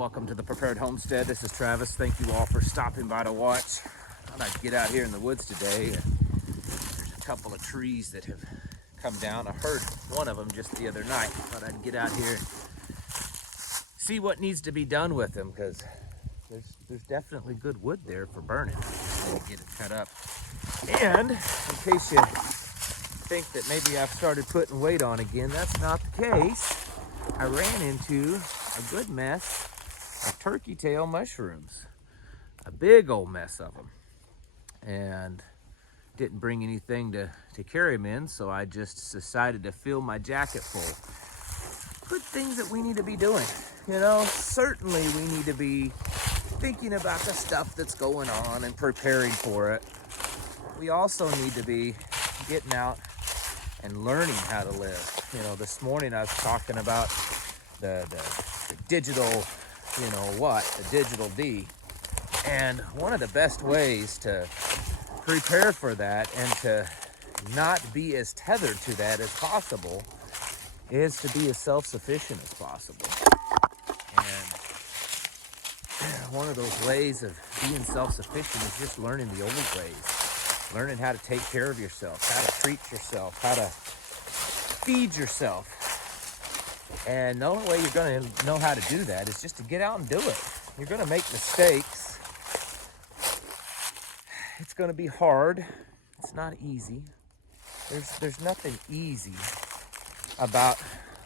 welcome to the Prepared Homestead. This is Travis. Thank you all for stopping by to watch. Thought I'd get out here in the woods today. There's a couple of trees that have come down. I heard one of them just the other night. Thought I'd get out here and see what needs to be done with them, because there's definitely good wood there for burning. Just need to get it cut up. And in case you think that maybe I've started putting weight on again, that's not the case. I ran into a good mess of turkey tail mushrooms, a big old mess of them, and didn't bring anything to carry them in, so I just decided to fill my jacket full. Good things that we need to be doing. You know, certainly we need to be thinking about the stuff that's going on and preparing for it. We also need to be getting out and learning how to live. You know, this morning I was talking about the digital, the digital D. And one of the best ways to prepare for that and to not be as tethered to that as possible is to be as self-sufficient as possible. And one of those ways of being self-sufficient is just learning the old ways. Learning how to take care of yourself, how to treat yourself, how to feed yourself. And the only way you're going to know how to do that is just to get out and do it. You're going to make mistakes. It's going to be hard. It's not easy. There's nothing easy about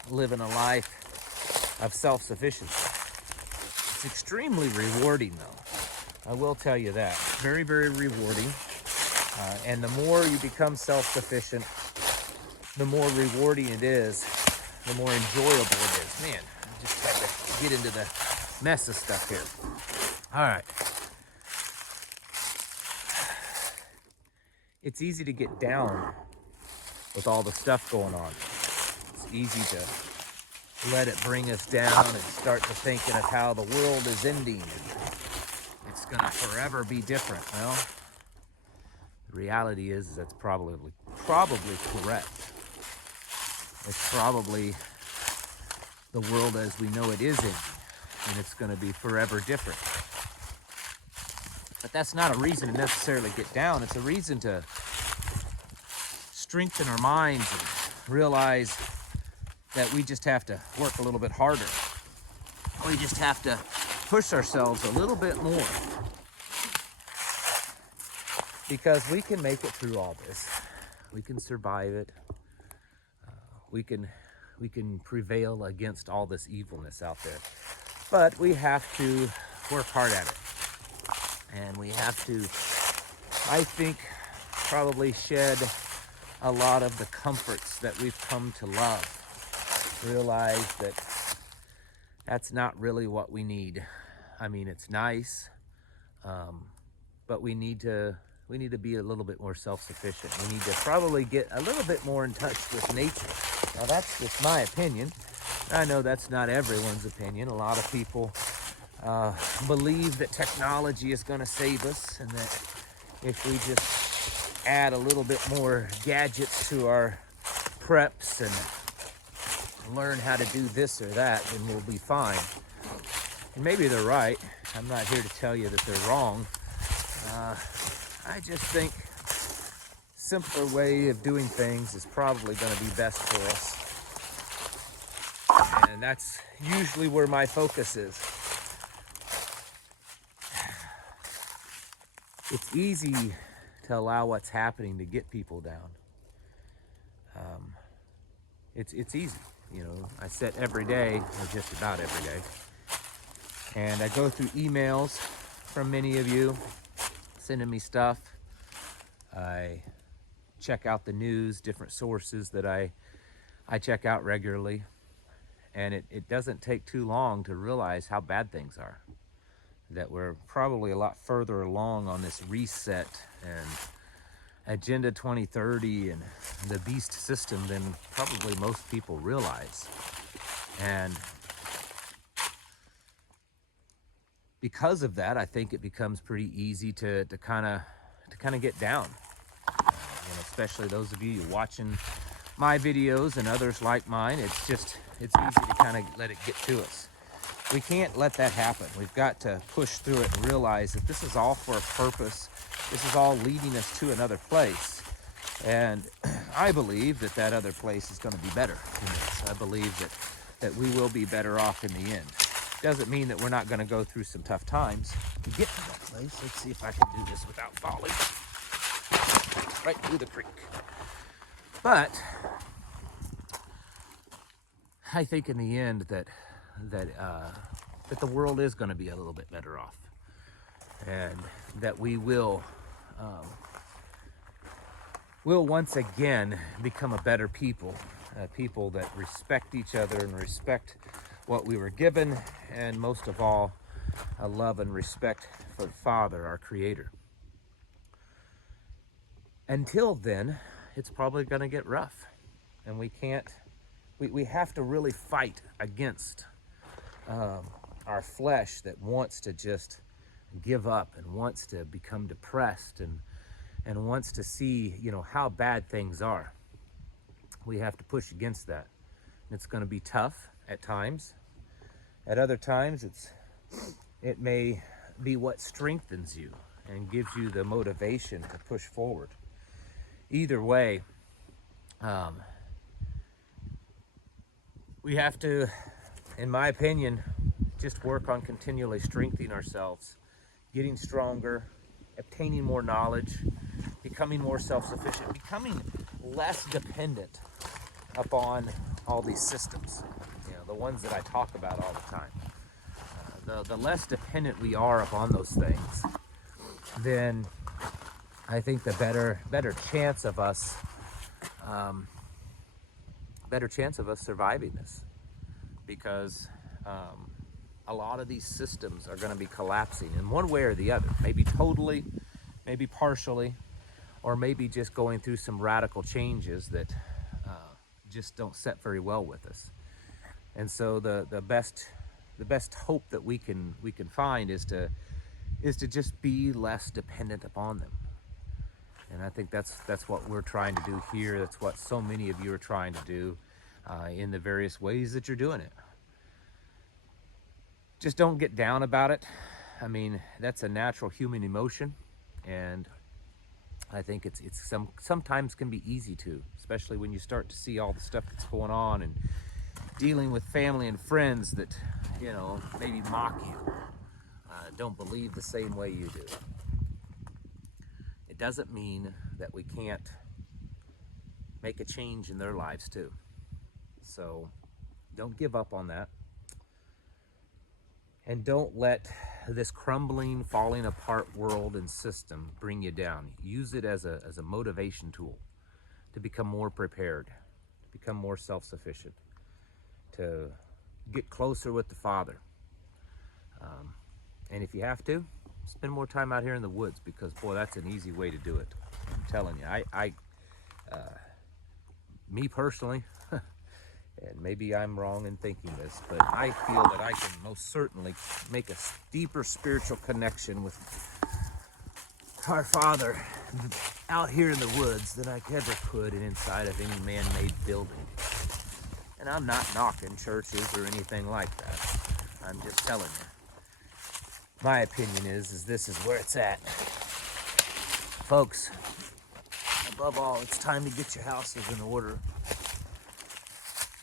living a life of self-sufficiency. It's extremely rewarding, though. I will tell you that. Very, very rewarding. And the more you become self-sufficient, the more rewarding it is, the more enjoyable it is. Man, I just had to get into the mess of stuff here. All right. It's easy to get down with all the stuff going on. It's easy to let it bring us down and start to thinking of how the world is ending and it's gonna forever be different. Well, the reality is that's probably correct. It's probably the world as we know it is ending, and it's going to be forever different. But that's not a reason to necessarily get down. It's a reason to strengthen our minds and realize that we just have to work a little bit harder. We just have to push ourselves a little bit more, because we can make it through all this. We can survive it. We can prevail against all this evilness out there. But we have to work hard at it. And we have to, I think, probably shed a lot of the comforts that we've come to love. Realize that that's not really what we need. I mean, it's nice, but we need to be a little bit more self-sufficient. We need to probably get a little bit more in touch with nature. Now, that's just my opinion. I know that's not everyone's opinion. A lot of people believe that technology is going to save us, and that if we just add a little bit more gadgets to our preps and learn how to do this or that, then we'll be fine. And maybe they're right. I'm not here to tell you that they're wrong. I just think simpler way of doing things is probably going to be best for us. And that's usually where my focus is. It's easy to allow what's happening to get people down. It's easy. You know, I sit every day, or just about every day, and I go through emails from many of you sending me stuff. I check out the news, different sources that I check out regularly, and it doesn't take too long to realize how bad things are. That we're probably a lot further along on this reset and Agenda 2030 and the beast system than probably most people realize. And because of that, I think it becomes pretty easy to kind of get down. Especially those of you watching my videos and others like mine, it's easy to kind of let it get to us. We can't let that happen. We've got to push through it and realize that this is all for a purpose. This is all leading us to another place. And I believe that that other place is going to be better than this. I believe that we will be better off in the end. Doesn't mean that we're not going to go through some tough times to get to that place. Let's see if I can do this without falling right through the creek. But I think in the end that the world is going to be a little bit better off, and that we will once again become a better people, people that respect each other and respect what we were given, and most of all, a love and respect for the Father, our Creator. Until then, it's probably going to get rough, and we have to really fight against our flesh that wants to just give up and wants to become depressed and wants to see, how bad things are. We have to push against that. And it's going to be tough at times. At other times, it may be what strengthens you and gives you the motivation to push forward. Either way, we have to, in my opinion, just work on continually strengthening ourselves, getting stronger, obtaining more knowledge, becoming more self-sufficient, becoming less dependent upon all these systems, the ones that I talk about all the time. The less dependent we are upon those things, then I think the better chance of us surviving this, because a lot of these systems are going to be collapsing in one way or the other, maybe totally, maybe partially, or maybe just going through some radical changes that just don't set very well with us. And so the best hope that we can find is to just be less dependent upon them. And I think that's what we're trying to do here. That's what so many of you are trying to do in the various ways that you're doing it. Just don't get down about it. I mean, that's a natural human emotion, and I think it's sometimes can be easy to, especially when you start to see all the stuff that's going on and dealing with family and friends that, maybe mock you, don't believe the same way you do. It doesn't mean that we can't make a change in their lives too. So don't give up on that. And don't let this crumbling, falling apart world and system bring you down. Use it as a motivation tool to become more prepared, to become more self-sufficient, to get closer with the Father. And if you have to, spend more time out here in the woods, because boy, that's an easy way to do it. I'm telling you, me personally, and maybe I'm wrong in thinking this, but I feel that I can most certainly make a deeper spiritual connection with our Father out here in the woods than I ever could inside of any man-made building. And I'm not knocking churches or anything like that. I'm just telling you. My opinion is this is where it's at. Folks, above all, it's time to get your houses in order.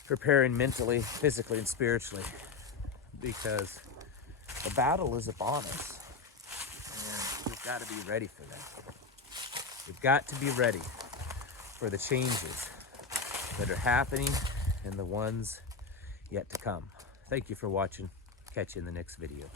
Preparing mentally, physically, and spiritually, because the battle is upon us, and we've got to be ready for that. We've got to be ready for the changes that are happening and the ones yet to come. Thank you for watching. Catch you in the next video.